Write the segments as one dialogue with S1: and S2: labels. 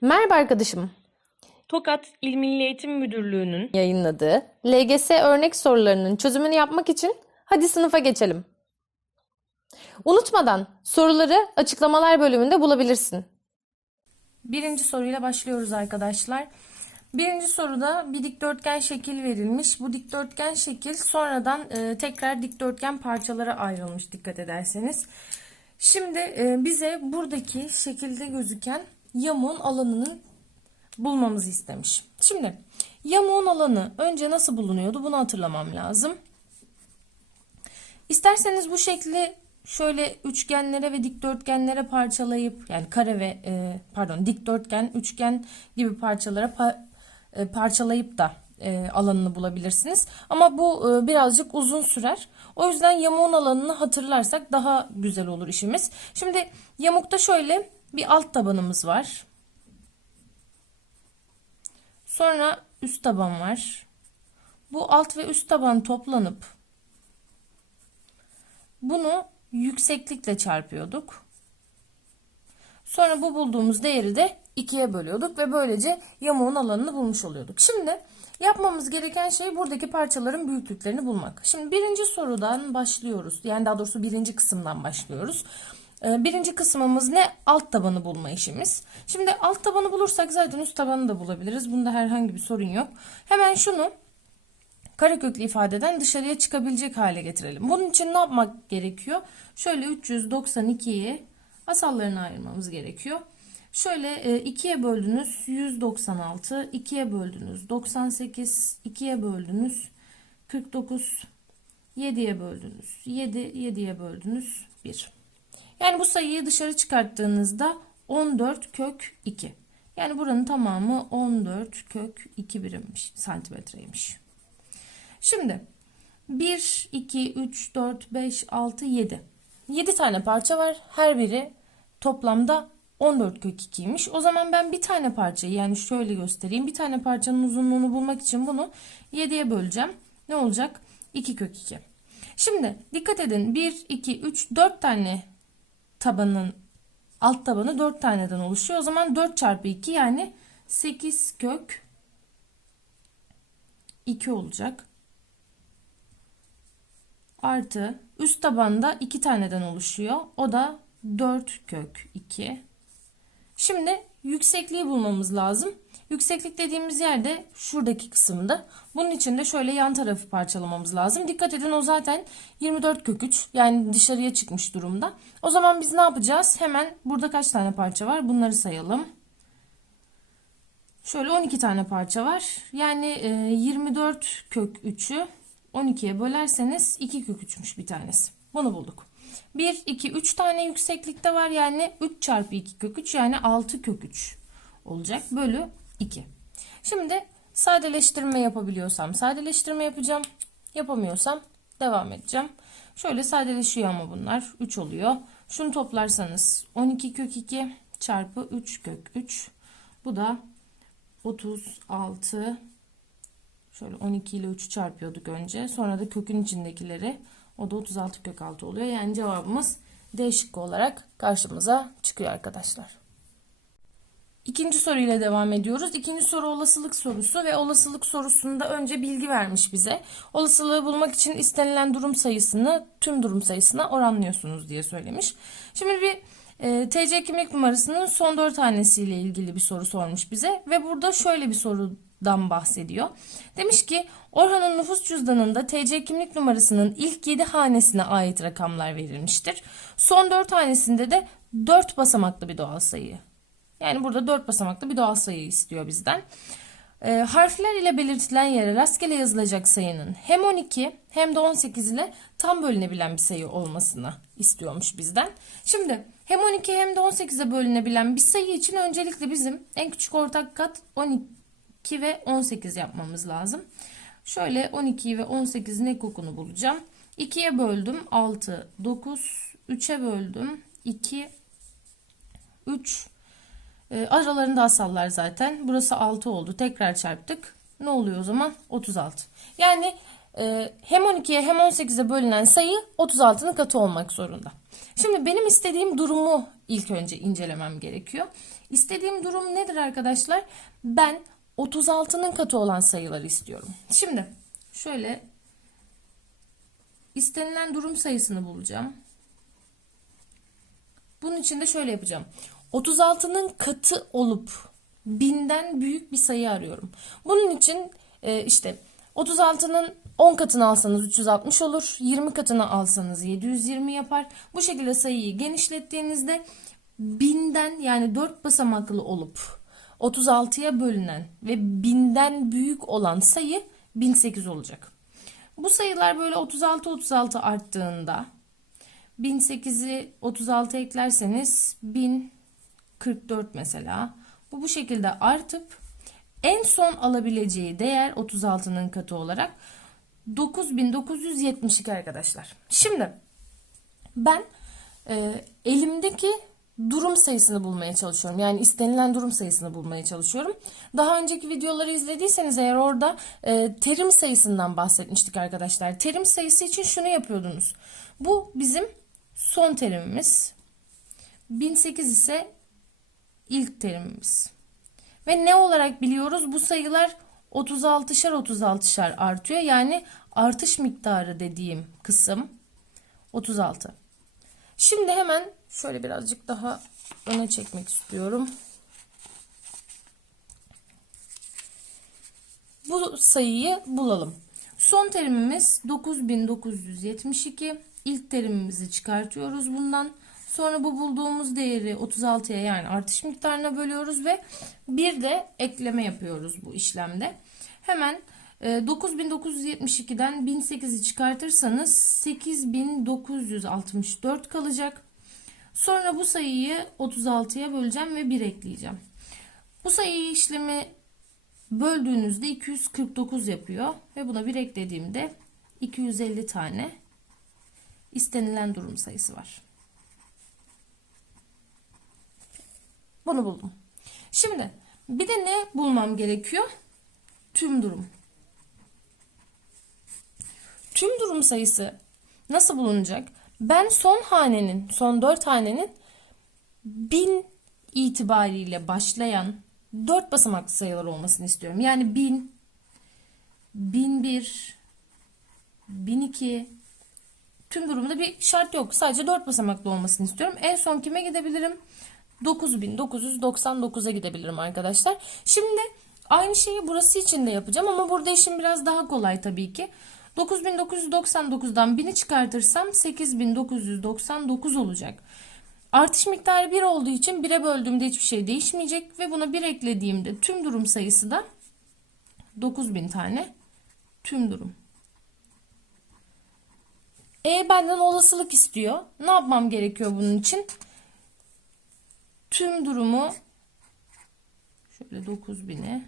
S1: Merhaba arkadaşım.
S2: Tokat İl Milli Eğitim Müdürlüğü'nün
S1: Yayınladığı LGS örnek sorularının çözümünü yapmak için hadi sınıfa geçelim. Unutmadan soruları açıklamalar bölümünde bulabilirsin.
S3: Birinci soruyla başlıyoruz arkadaşlar. Birinci soruda bir dikdörtgen şekil verilmiş. Bu dikdörtgen şekil sonradan e, tekrar dikdörtgen parçalara ayrılmış dikkat ederseniz. Şimdi e, bize buradaki şekilde gözüken yamuğun alanını bulmamızı istemiş. Şimdi yamuğun alanı önce nasıl bulunuyordu bunu hatırlamam lazım. İsterseniz bu şekli şöyle üçgenlere ve dikdörtgenlere parçalayıp yani kare ve e, pardon dikdörtgen, üçgen gibi parçalara pa- e, parçalayıp da e, alanını bulabilirsiniz. Ama bu e, birazcık uzun sürer. O yüzden yamuğun alanını hatırlarsak daha güzel olur işimiz. Şimdi yamukta şöyle bir alt tabanımız var. Sonra üst taban var. Bu alt ve üst taban toplanıp bunu yükseklikle çarpıyorduk. Sonra bu bulduğumuz değeri de ikiye bölüyorduk ve böylece yamuğun alanını bulmuş oluyorduk. Şimdi yapmamız gereken şey buradaki parçaların büyüklüklerini bulmak. Şimdi birinci sorudan başlıyoruz. Yani daha doğrusu birinci kısımdan başlıyoruz. Ee, Birinci kısmımız ne? Alt tabanı bulma işimiz. Şimdi alt tabanı bulursak zaten üst tabanı da bulabiliriz. Bunda herhangi bir sorun yok. Hemen şunu kareköklü ifadeden dışarıya çıkabilecek hale getirelim. Bunun için ne yapmak gerekiyor? Şöyle 392'yi asallarına ayırmamız gerekiyor. Şöyle e, 2'ye böldünüz 196, 2'ye böldünüz 98, 2'ye böldünüz 49, 7'ye böldünüz 7, 7'ye böldünüz 1. Yani bu sayıyı dışarı çıkarttığınızda 14 kök 2. Yani buranın tamamı 14 kök 2 birimmiş, santimetreymiş. Şimdi 1, 2, 3, 4, 5, 6, 7. 7 tane parça var. Her biri toplamda 14 kök 2'ymiş. O zaman ben bir tane parçayı yani şöyle göstereyim. Bir tane parçanın uzunluğunu bulmak için bunu 7'ye böleceğim. Ne olacak? 2 kök 2. Şimdi dikkat edin 1, 2, 3, 4 tane tabanın alt tabanı 4 taneden oluşuyor. O zaman 4 çarpı 2 yani 8 kök 2 olacak. Artı üst tabanda 2 taneden oluşuyor. O da 4 kök 2. Şimdi yüksekliği bulmamız lazım. Yükseklik dediğimiz yerde şuradaki kısımda. Bunun için de şöyle yan tarafı parçalamamız lazım. Dikkat edin o zaten 24 kök 3 yani dışarıya çıkmış durumda. O zaman biz ne yapacağız? Hemen burada kaç tane parça var? Bunları sayalım. Şöyle 12 tane parça var. Yani e, 24 kök 3'ü 12'ye bölerseniz 2 kök 3'müş bir tanesi. Bunu bulduk. 1, 2, 3 tane yükseklikte var. Yani 3 çarpı 2 kök 3 yani 6 kök 3 olacak. Bölü 2. Şimdi sadeleştirme yapabiliyorsam sadeleştirme yapacağım. Yapamıyorsam devam edeceğim. Şöyle sadeleşiyor ama bunlar. 3 oluyor. Şunu toplarsanız 12 kök 2 çarpı 3 kök 3. Bu da 36 şöyle 12 ile 3'ü çarpıyorduk önce. Sonra da kökün içindekileri o da 36 kök 6 oluyor. Yani cevabımız D şıkkı olarak karşımıza çıkıyor arkadaşlar. İkinci soruyla devam ediyoruz. İkinci soru olasılık sorusu ve olasılık sorusunda önce bilgi vermiş bize. Olasılığı bulmak için istenilen durum sayısını tüm durum sayısına oranlıyorsunuz diye söylemiş. Şimdi bir e, TC kimlik numarasının son 4 tanesiyle ilgili bir soru sormuş bize ve burada şöyle bir sorudan bahsediyor. Demiş ki Orhan'ın nüfus cüzdanında TC kimlik numarasının ilk 7 hanesine ait rakamlar verilmiştir. Son 4 hanesinde de 4 basamaklı bir doğal sayı yani burada 4 basamaklı bir doğal sayı istiyor bizden. E, harfler ile belirtilen yere rastgele yazılacak sayının hem 12 hem de 18 ile tam bölünebilen bir sayı olmasını istiyormuş bizden. Şimdi hem 12 hem de 18'e bölünebilen bir sayı için öncelikle bizim en küçük ortak kat 12 ve 18 yapmamız lazım. Şöyle 12 ve 18'in ekokunu bulacağım. 2'ye böldüm 6, 9, 3'e böldüm 2, 3, e, aralarında asallar zaten. Burası 6 oldu. Tekrar çarptık. Ne oluyor o zaman? 36. Yani e, hem 12'ye hem 18'e bölünen sayı 36'nın katı olmak zorunda. Şimdi benim istediğim durumu ilk önce incelemem gerekiyor. İstediğim durum nedir arkadaşlar? Ben 36'nın katı olan sayıları istiyorum. Şimdi şöyle istenilen durum sayısını bulacağım. Bunun için de şöyle yapacağım. 36'nın katı olup binden büyük bir sayı arıyorum. Bunun için e, işte 36'nın 10 katını alsanız 360 olur. 20 katını alsanız 720 yapar. Bu şekilde sayıyı genişlettiğinizde binden yani 4 basamaklı olup 36'ya bölünen ve binden büyük olan sayı 1008 olacak. Bu sayılar böyle 36 36 arttığında 1008'i 36 eklerseniz 1044 mesela. Bu bu şekilde artıp en son alabileceği değer 36'nın katı olarak 9972 arkadaşlar. Şimdi ben e, elimdeki durum sayısını bulmaya çalışıyorum. Yani istenilen durum sayısını bulmaya çalışıyorum. Daha önceki videoları izlediyseniz eğer orada e, terim sayısından bahsetmiştik arkadaşlar. Terim sayısı için şunu yapıyordunuz. Bu bizim son terimimiz. 1008 ise ilk terimimiz. Ve ne olarak biliyoruz? Bu sayılar 36'şar 36'şar artıyor. Yani artış miktarı dediğim kısım 36. Şimdi hemen şöyle birazcık daha öne çekmek istiyorum. Bu sayıyı bulalım. Son terimimiz 9972. İlk terimimizi çıkartıyoruz bundan. Sonra bu bulduğumuz değeri 36'ya yani artış miktarına bölüyoruz ve bir de ekleme yapıyoruz bu işlemde. Hemen e, 9972'den 1008'i çıkartırsanız 8964 kalacak. Sonra bu sayıyı 36'ya böleceğim ve 1 ekleyeceğim. Bu sayıyı işlemi böldüğünüzde 249 yapıyor ve buna 1 eklediğimde 250 tane istenilen durum sayısı var. Bunu buldum. Şimdi bir de ne bulmam gerekiyor? Tüm durum. Tüm durum sayısı nasıl bulunacak? Ben son hanenin, son 4 hanenin 1000 itibariyle başlayan 4 basamaklı sayılar olmasını istiyorum. Yani 1000, 1001, 1002 tüm durumda bir şart yok. Sadece 4 basamaklı olmasını istiyorum. En son kime gidebilirim? 9999'a gidebilirim arkadaşlar. Şimdi aynı şeyi burası için de yapacağım ama burada işim biraz daha kolay tabii ki. 9999'dan 1000'i çıkartırsam 8999 olacak. Artış miktarı 1 olduğu için 1'e böldüğümde hiçbir şey değişmeyecek ve buna 1 eklediğimde tüm durum sayısı da 9000 tane tüm durum. E benden olasılık istiyor. Ne yapmam gerekiyor bunun için? Tüm durumu şöyle 9000'e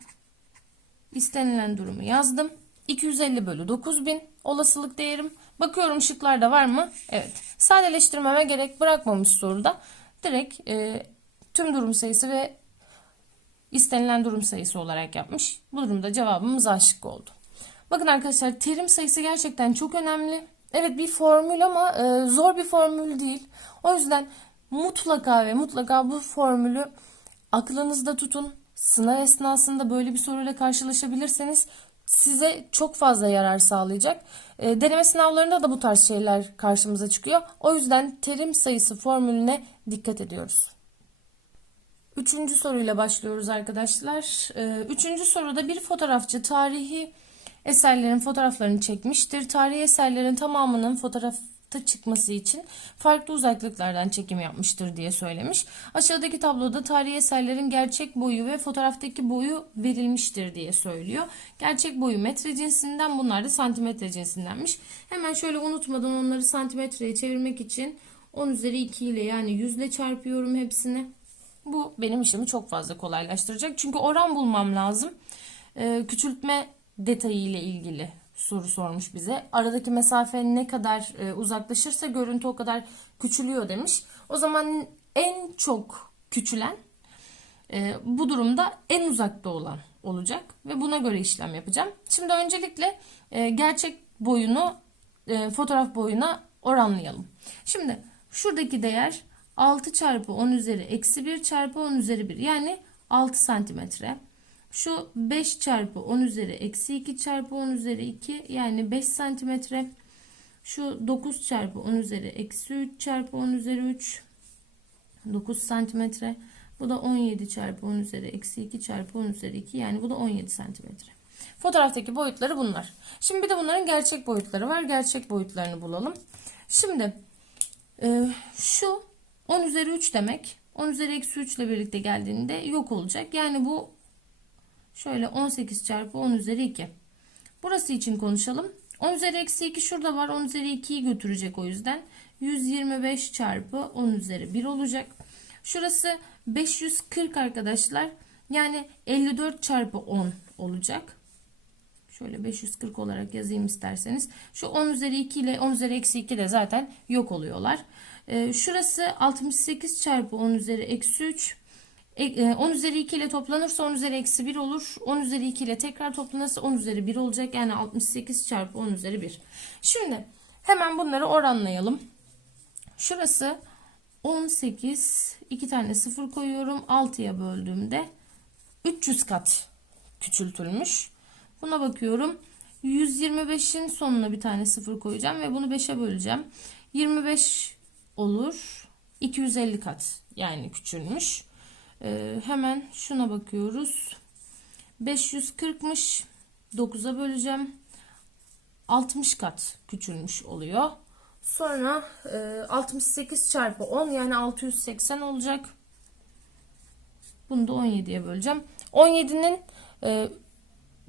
S3: istenilen durumu yazdım. 250 bölü 9000 olasılık değerim. Bakıyorum şıklarda var mı? Evet. Sadeleştirmeme gerek bırakmamış soruda. Direkt e, tüm durum sayısı ve istenilen durum sayısı olarak yapmış. Bu durumda cevabımız A şıkkı oldu. Bakın arkadaşlar terim sayısı gerçekten çok önemli. Evet bir formül ama e, zor bir formül değil. O yüzden mutlaka ve mutlaka bu formülü aklınızda tutun. Sınav esnasında böyle bir soruyla karşılaşabilirseniz size çok fazla yarar sağlayacak. E, deneme sınavlarında da bu tarz şeyler karşımıza çıkıyor. O yüzden terim sayısı formülüne dikkat ediyoruz. Üçüncü soruyla başlıyoruz arkadaşlar. Ee, Üçüncü soruda bir fotoğrafçı tarihi eserlerin fotoğraflarını çekmiştir. Tarihi eserlerin tamamının fotoğrafta çıkması için farklı uzaklıklardan çekim yapmıştır diye söylemiş. Aşağıdaki tabloda tarihi eserlerin gerçek boyu ve fotoğraftaki boyu verilmiştir diye söylüyor. Gerçek boyu metre cinsinden bunlar da santimetre cinsindenmiş. Hemen şöyle unutmadan onları santimetreye çevirmek için 10 üzeri 2 ile yani 100 ile çarpıyorum hepsini. Bu benim işimi çok fazla kolaylaştıracak. Çünkü oran bulmam lazım. Ee, küçültme detayı ile ilgili soru sormuş bize. Aradaki mesafe ne kadar e, uzaklaşırsa görüntü o kadar küçülüyor demiş. O zaman en çok küçülen e, bu durumda en uzakta olan olacak ve buna göre işlem yapacağım. Şimdi öncelikle e, gerçek boyunu fotoğraf boyuna oranlayalım. Şimdi şuradaki değer 6 çarpı 10 üzeri eksi 1 çarpı 10 üzeri 1 yani 6 santimetre. Şu 5 çarpı 10 üzeri eksi 2 çarpı 10 üzeri 2 yani 5 santimetre. Şu 9 çarpı 10 üzeri eksi 3 çarpı 10 üzeri 3 9 santimetre. Bu da 17 çarpı 10 üzeri eksi 2 çarpı 10 üzeri 2 yani bu da 17 santimetre. Fotoğraftaki boyutları bunlar. Şimdi bir de bunların gerçek boyutları var. Gerçek boyutlarını bulalım. Şimdi e, şu 10 üzeri 3 demek. 10 üzeri eksi 3 ile birlikte geldiğinde yok olacak. Yani bu şöyle 18 çarpı 10 üzeri 2. Burası için konuşalım. 10 üzeri eksi 2 şurada var. 10 üzeri 2'yi götürecek o yüzden. 125 çarpı 10 üzeri 1 olacak. Şurası 540 arkadaşlar. Yani 54 çarpı 10 olacak. Şöyle 540 olarak yazayım isterseniz. Şu 10 üzeri 2 ile 10 üzeri eksi 2 de zaten yok oluyorlar. Ee, şurası 68 çarpı 10 üzeri eksi 3. E, e, 10 üzeri 2 ile toplanırsa 10 üzeri eksi 1 olur. 10 üzeri 2 ile tekrar toplanırsa 10 üzeri 1 olacak. Yani 68 çarpı 10 üzeri 1. Şimdi hemen bunları oranlayalım. Şurası 18. 2 tane 0 koyuyorum. 6'ya böldüğümde 300 kat küçültülmüş. Buna bakıyorum. 125'in sonuna bir tane 0 koyacağım ve bunu 5'e böleceğim. 25 olur. 250 kat yani küçülmüş. Ee, hemen şuna bakıyoruz. 540'mış. 9'a böleceğim. 60 kat küçülmüş oluyor. Sonra e, 68 çarpı 10 yani 680 olacak. Bunu da 17'ye böleceğim. 17'nin e,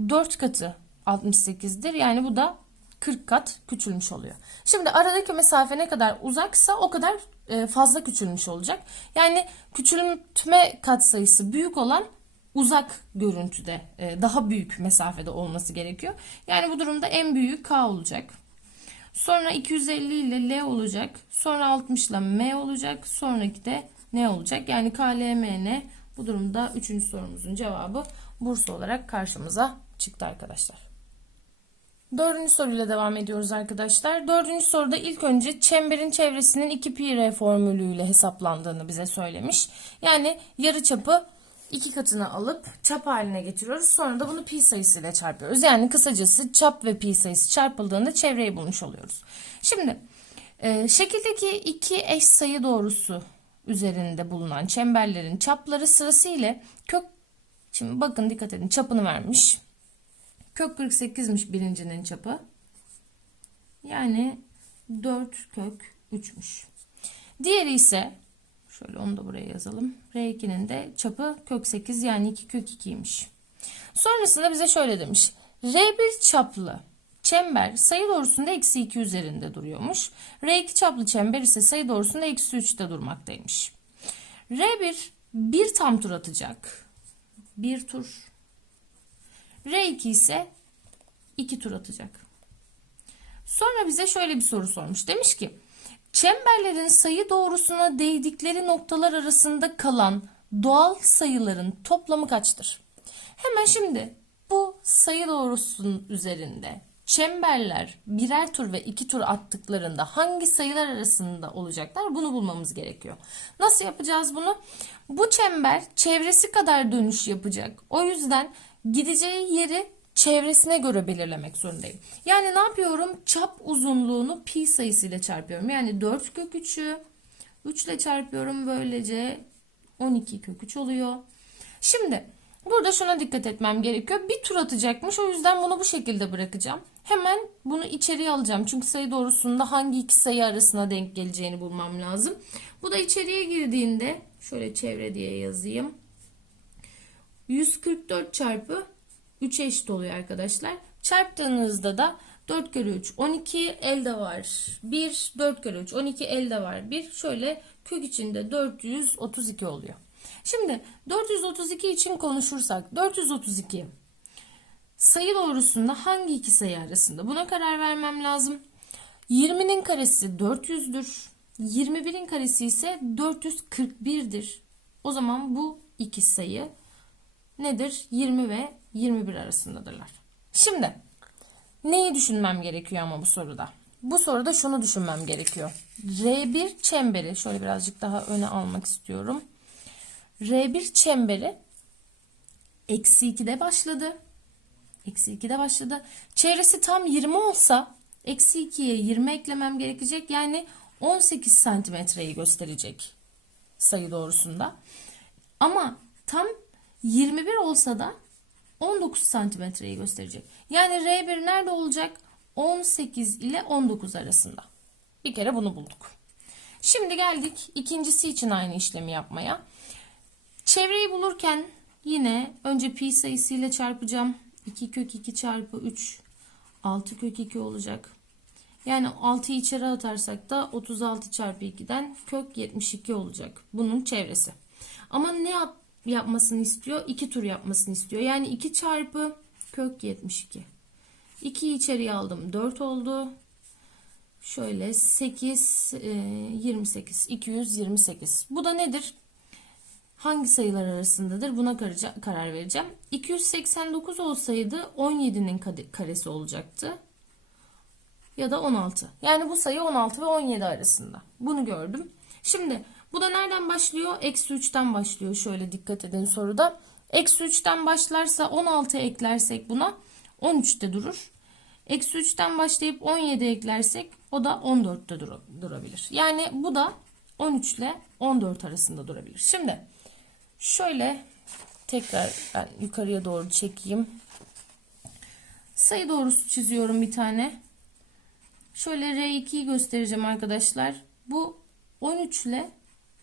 S3: 4 katı 68'dir. Yani bu da 40 kat küçülmüş oluyor. Şimdi aradaki mesafe ne kadar uzaksa o kadar e, fazla küçülmüş olacak. Yani küçültme katsayısı büyük olan uzak görüntüde e, daha büyük mesafede olması gerekiyor. Yani bu durumda en büyüğü K olacak. Sonra 250 ile L olacak. Sonra 60 ile M olacak. Sonraki de ne olacak? Yani K, L, M, N. Bu durumda 3. sorumuzun cevabı Bursa olarak karşımıza çıktı arkadaşlar. Dördüncü soruyla devam ediyoruz arkadaşlar. Dördüncü soruda ilk önce çemberin çevresinin 2 pi r formülüyle hesaplandığını bize söylemiş. Yani yarıçapı iki katını alıp çap haline getiriyoruz. Sonra da bunu pi sayısıyla çarpıyoruz. Yani kısacası çap ve pi sayısı çarpıldığında çevreyi bulmuş oluyoruz. Şimdi e, şekildeki iki eş sayı doğrusu üzerinde bulunan çemberlerin çapları sırasıyla kök Şimdi bakın dikkat edin çapını vermiş. Kök 48'miş birincinin çapı. Yani 4 kök 3'müş. Diğeri ise şöyle onu da buraya yazalım. R2'nin de çapı kök 8 yani 2 kök 2'ymiş. Sonrasında bize şöyle demiş. R1 çaplı çember sayı doğrusunda eksi 2 üzerinde duruyormuş. R2 çaplı çember ise sayı doğrusunda eksi 3'te durmaktaymış. R1 bir tam tur atacak. Bir tur. R2 ise 2 tur atacak. Sonra bize şöyle bir soru sormuş. Demiş ki çemberlerin sayı doğrusuna değdikleri noktalar arasında kalan doğal sayıların toplamı kaçtır? Hemen şimdi bu sayı doğrusunun üzerinde çemberler birer tur ve iki tur attıklarında hangi sayılar arasında olacaklar bunu bulmamız gerekiyor. Nasıl yapacağız bunu? Bu çember çevresi kadar dönüş yapacak. O yüzden gideceği yeri çevresine göre belirlemek zorundayım. Yani ne yapıyorum? Çap uzunluğunu pi sayısıyla çarpıyorum. Yani 4 kök 3'ü 3 ile çarpıyorum. Böylece 12 kök 3 oluyor. Şimdi burada şuna dikkat etmem gerekiyor. Bir tur atacakmış. O yüzden bunu bu şekilde bırakacağım. Hemen bunu içeriye alacağım. Çünkü sayı doğrusunda hangi iki sayı arasına denk geleceğini bulmam lazım. Bu da içeriye girdiğinde şöyle çevre diye yazayım. 144 çarpı 3'e eşit oluyor arkadaşlar. Çarptığınızda da 4 kere 3 12 elde var 1 4 kere 3 12 elde var 1 şöyle kök içinde 432 oluyor. Şimdi 432 için konuşursak 432 sayı doğrusunda hangi iki sayı arasında buna karar vermem lazım. 20'nin karesi 400'dür. 21'in karesi ise 441'dir. O zaman bu iki sayı nedir? 20 ve 21 arasındadırlar. Şimdi Neyi düşünmem gerekiyor ama bu soruda? Bu soruda şunu düşünmem gerekiyor. R1 çemberi şöyle birazcık daha öne almak istiyorum. R1 çemberi eksi 2'de başladı. Eksi 2'de başladı. Çevresi tam 20 olsa eksi 2'ye 20 eklemem gerekecek. Yani 18 santimetreyi gösterecek sayı doğrusunda. Ama tam 21 olsa da 19 santimetreyi gösterecek. Yani R1 nerede olacak? 18 ile 19 arasında. Bir kere bunu bulduk. Şimdi geldik ikincisi için aynı işlemi yapmaya. Çevreyi bulurken yine önce pi sayısıyla çarpacağım. 2 kök 2 çarpı 3 6 kök 2 olacak. Yani 6'yı içeri atarsak da 36 çarpı 2'den kök 72 olacak. Bunun çevresi. Ama ne yap yapmasını istiyor? 2 tur yapmasını istiyor. Yani 2 çarpı kök 72. 2'yi içeriye aldım. 4 oldu. Şöyle 8, e, 28, 228. Bu da nedir? Hangi sayılar arasındadır? Buna karar vereceğim. 289 olsaydı 17'nin kade- karesi olacaktı. Ya da 16. Yani bu sayı 16 ve 17 arasında. Bunu gördüm. Şimdi bu da nereden başlıyor? Eksi 3'ten başlıyor. Şöyle dikkat edin soruda. Eksi 3'ten başlarsa 16 eklersek buna 13'te durur. Eksi 3'ten başlayıp 17 eklersek o da 14'te dur- durabilir. Yani bu da 13 ile 14 arasında durabilir. Şimdi şöyle tekrar ben yukarıya doğru çekeyim. Sayı doğrusu çiziyorum bir tane. Şöyle R2'yi göstereceğim arkadaşlar. Bu 13 ile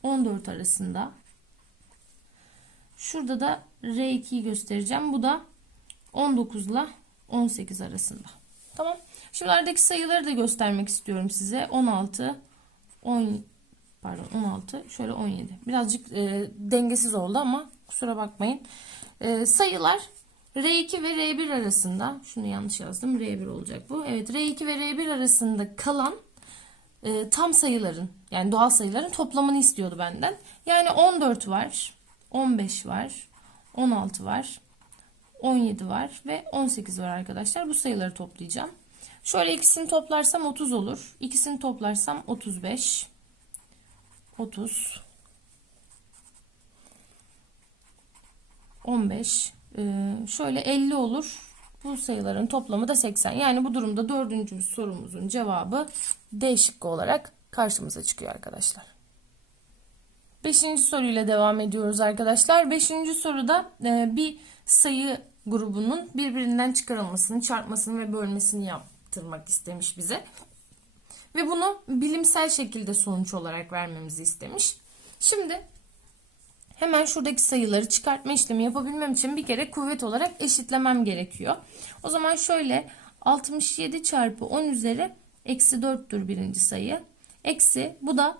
S3: 14 arasında. Şurada da R2'yi göstereceğim. Bu da 19 ile 18 arasında. Tamam. Şimdi sayıları da göstermek istiyorum size. 16, 10, pardon 16, şöyle 17. Birazcık e, dengesiz oldu ama kusura bakmayın. E, sayılar R2 ve R1 arasında, şunu yanlış yazdım, R1 olacak bu. Evet, R2 ve R1 arasında kalan e, tam sayıların, yani doğal sayıların toplamını istiyordu benden. Yani 14 var, 15 var, 16 var, 17 var ve 18 var arkadaşlar. Bu sayıları toplayacağım. Şöyle ikisini toplarsam 30 olur. İkisini toplarsam 35. 30. 15. Ee, şöyle 50 olur. Bu sayıların toplamı da 80. Yani bu durumda dördüncü sorumuzun cevabı D şıkkı olarak karşımıza çıkıyor arkadaşlar. Beşinci soruyla devam ediyoruz arkadaşlar. Beşinci soruda e, bir sayı grubunun birbirinden çıkarılmasını, çarpmasını ve bölmesini yaptırmak istemiş bize. Ve bunu bilimsel şekilde sonuç olarak vermemizi istemiş. Şimdi hemen şuradaki sayıları çıkartma işlemi yapabilmem için bir kere kuvvet olarak eşitlemem gerekiyor. O zaman şöyle 67 çarpı 10 üzeri eksi 4'tür birinci sayı. Eksi bu da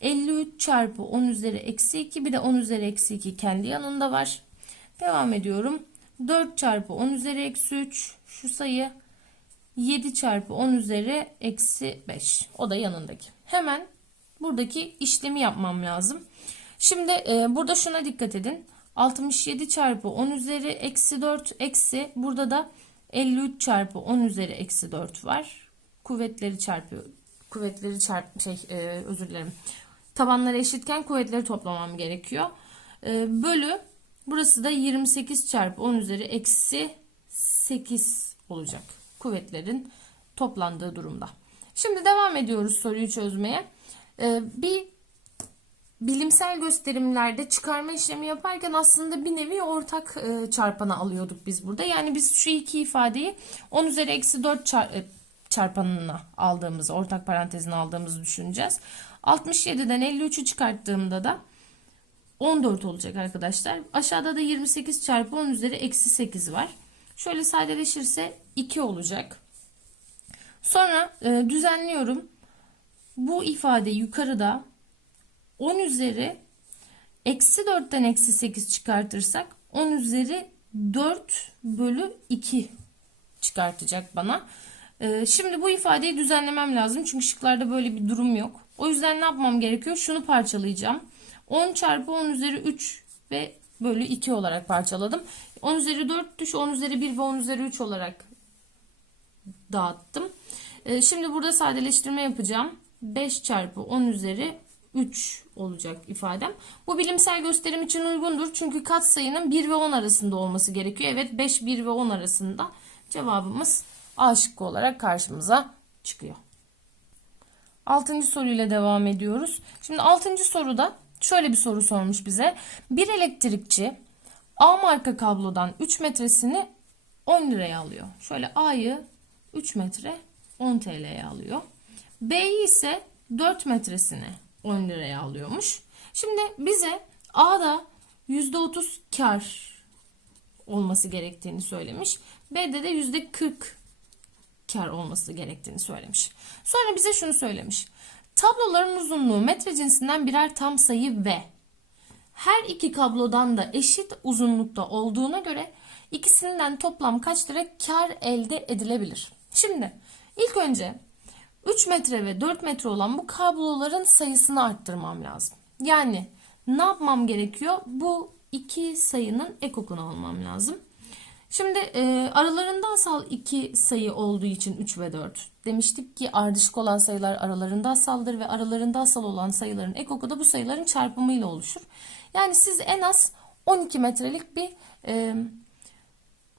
S3: 53 çarpı 10 üzeri eksi 2 bir de 10 üzeri eksi 2 kendi yanında var. Devam ediyorum. 4 çarpı 10 üzeri eksi 3 şu sayı 7 çarpı 10 üzeri eksi 5 o da yanındaki. Hemen buradaki işlemi yapmam lazım. Şimdi e, burada şuna dikkat edin. 67 çarpı 10 üzeri eksi 4 eksi burada da 53 çarpı 10 üzeri eksi 4 var. Kuvvetleri çarpıyor. Kuvvetleri çarp şey e, özür dilerim. Tabanları eşitken kuvvetleri toplamam gerekiyor. E, bölü burası da 28 çarpı 10 üzeri eksi 8 olacak. Kuvvetlerin toplandığı durumda. Şimdi devam ediyoruz soruyu çözmeye. E, bir bilimsel gösterimlerde çıkarma işlemi yaparken aslında bir nevi ortak e, çarpanı alıyorduk biz burada. Yani biz şu iki ifadeyi 10 üzeri eksi 4 çar, çarpanına aldığımızı, ortak parantezine aldığımızı düşüneceğiz. 67'den 53'ü çıkarttığımda da 14 olacak arkadaşlar. Aşağıda da 28 çarpı 10 üzeri eksi 8 var. Şöyle sadeleşirse 2 olacak. Sonra e, düzenliyorum. Bu ifade yukarıda 10 üzeri eksi 4'ten eksi 8 çıkartırsak 10 üzeri 4 bölü 2 çıkartacak bana. Ee, şimdi bu ifadeyi düzenlemem lazım. Çünkü şıklarda böyle bir durum yok. O yüzden ne yapmam gerekiyor? Şunu parçalayacağım. 10 çarpı 10 üzeri 3 ve bölü 2 olarak parçaladım. 10 üzeri 4 düş 10 üzeri 1 ve 10 üzeri 3 olarak dağıttım. Ee, şimdi burada sadeleştirme yapacağım. 5 çarpı 10 üzeri 3 olacak ifadem. Bu bilimsel gösterim için uygundur. Çünkü katsayının 1 ve 10 arasında olması gerekiyor. Evet 5, 1 ve 10 arasında cevabımız A şıkkı olarak karşımıza çıkıyor. Altıncı soruyla devam ediyoruz. Şimdi altıncı soruda şöyle bir soru sormuş bize. Bir elektrikçi A marka kablodan 3 metresini 10 liraya alıyor. Şöyle A'yı 3 metre 10 TL'ye alıyor. B'yi ise 4 metresini 10 liraya alıyormuş. Şimdi bize A'da %30 kar olması gerektiğini söylemiş. B'de de %40 kar olması gerektiğini söylemiş. Sonra bize şunu söylemiş. Tabloların uzunluğu metre cinsinden birer tam sayı ve her iki kablodan da eşit uzunlukta olduğuna göre ikisinden toplam kaç lira kar elde edilebilir? Şimdi ilk önce 3 metre ve 4 metre olan bu kabloların sayısını arttırmam lazım. Yani ne yapmam gerekiyor? Bu iki sayının ekokunu almam lazım. Şimdi e, aralarında iki sayı olduğu için 3 ve 4. Demiştik ki ardışık olan sayılar aralarında asaldır ve aralarında asal olan sayıların ekoku da bu sayıların çarpımıyla oluşur. Yani siz en az 12 metrelik bir e,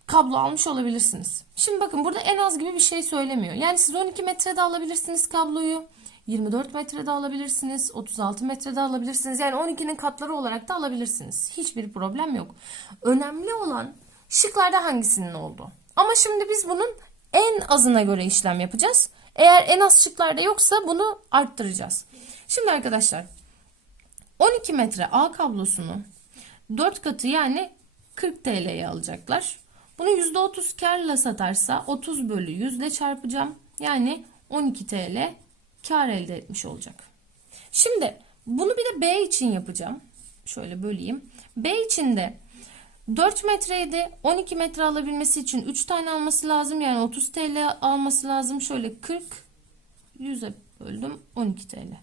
S3: kablo almış olabilirsiniz. Şimdi bakın burada en az gibi bir şey söylemiyor. Yani siz 12 metrede alabilirsiniz kabloyu. 24 metrede alabilirsiniz. 36 metrede alabilirsiniz. Yani 12'nin katları olarak da alabilirsiniz. Hiçbir problem yok. Önemli olan şıklarda hangisinin olduğu. Ama şimdi biz bunun en azına göre işlem yapacağız. Eğer en az şıklarda yoksa bunu arttıracağız. Şimdi arkadaşlar 12 metre A kablosunu 4 katı yani 40 TL'ye alacaklar. Bunu %30 karla satarsa 30 bölü 100 ile çarpacağım. Yani 12 TL kar elde etmiş olacak. Şimdi bunu bir de B için yapacağım. Şöyle böleyim. B için de 4 metreydi 12 metre alabilmesi için 3 tane alması lazım. Yani 30 TL alması lazım. Şöyle 40 100'e böldüm 12 TL.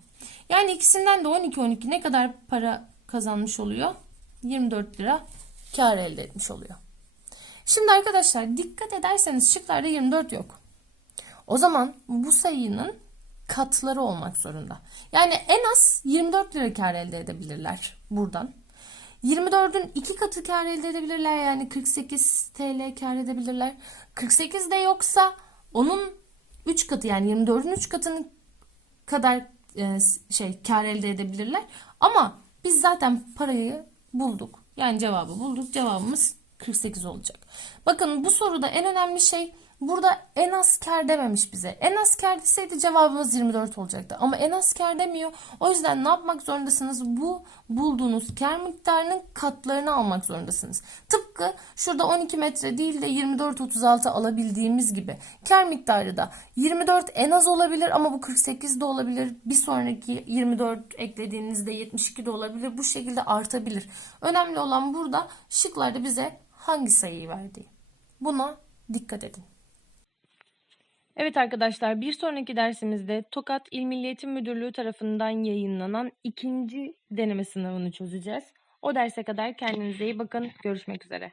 S3: Yani ikisinden de 12 12 ne kadar para kazanmış oluyor? 24 lira kar elde etmiş oluyor. Şimdi arkadaşlar dikkat ederseniz şıklarda 24 yok. O zaman bu sayının katları olmak zorunda. Yani en az 24 lira kar elde edebilirler buradan. 24'ün iki katı kar elde edebilirler yani 48 TL kar edebilirler. 48 de yoksa onun 3 katı yani 24'ün 3 katının kadar e, şey kar elde edebilirler. Ama biz zaten parayı bulduk. Yani cevabı bulduk. Cevabımız 48 olacak. Bakın bu soruda en önemli şey burada en az dememiş bize. En az kar deseydi cevabımız 24 olacaktı. Ama en az demiyor. O yüzden ne yapmak zorundasınız? Bu bulduğunuz kar miktarının katlarını almak zorundasınız. Tıpkı şurada 12 metre değil de 24-36 alabildiğimiz gibi. Kar miktarı da 24 en az olabilir ama bu 48 de olabilir. Bir sonraki 24 eklediğinizde 72 de olabilir. Bu şekilde artabilir. Önemli olan burada şıklarda bize hangi sayıyı verdiği. Buna dikkat edin.
S2: Evet arkadaşlar bir sonraki dersimizde Tokat İl Milli Müdürlüğü tarafından yayınlanan ikinci deneme sınavını çözeceğiz. O derse kadar kendinize iyi bakın. Görüşmek üzere.